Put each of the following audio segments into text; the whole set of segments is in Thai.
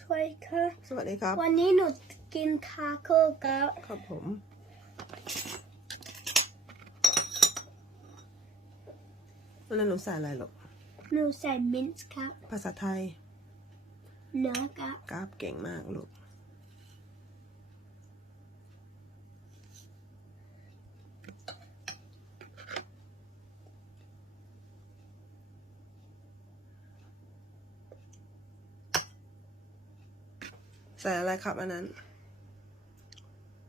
สวัสดีค่ะสวัสดีครับ วันนี้หนูกินทาโก้กับครับผมวันนั้นหนูใส่อะไรหรอกหนูใส่มินส์ครับ ภาษาไทยเนื้อกับกราฟเก่งมากลูก ใส่อะไรครับอันนั้น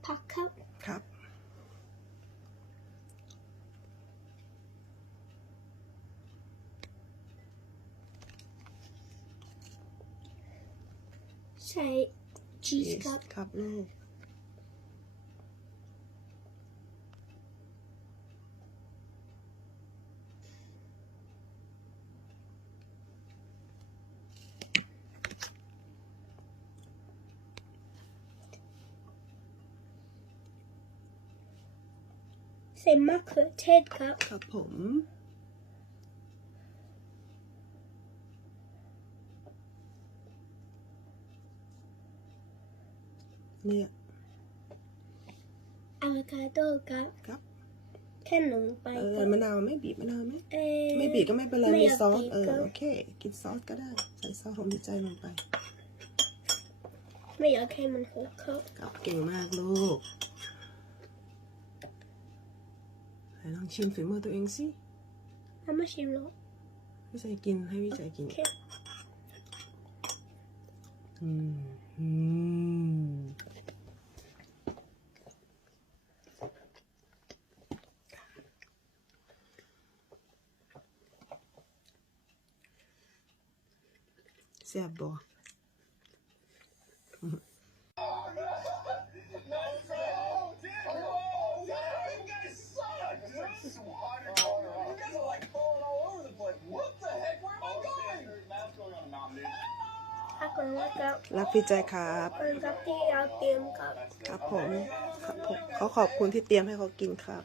ผักครับ ครับ ใส่ชีสครับ ครับลูก ใส่มะเขือเทศครับครับผม เนี่ยอะโวคาโดครับครับแค่หนึ่งไปเออก็มะนาวไหม่บีบมะนาวไหมเอ่อไม่บีบก็ไม่เป็นไรไม่มีอยากซอสบีบเออก็โอเค กินซอสก็ได้ใส่ซอสหอมหัวใจลงไป ไม่อยากให้มันหกครับกับเก่งมากลูกไหนล องชิมฝีมือตัวเองสิเอามาชิมแล้ววิจัยกินให้วิจัยกินโอเคอืม อืมแซ่บบ่ คนว่ากับรักพี่ใจครับ คนกับที่เราเตรียมกับ ครับผมครับผมเขาขอบคุณที่เตรียมให้เขากินครับ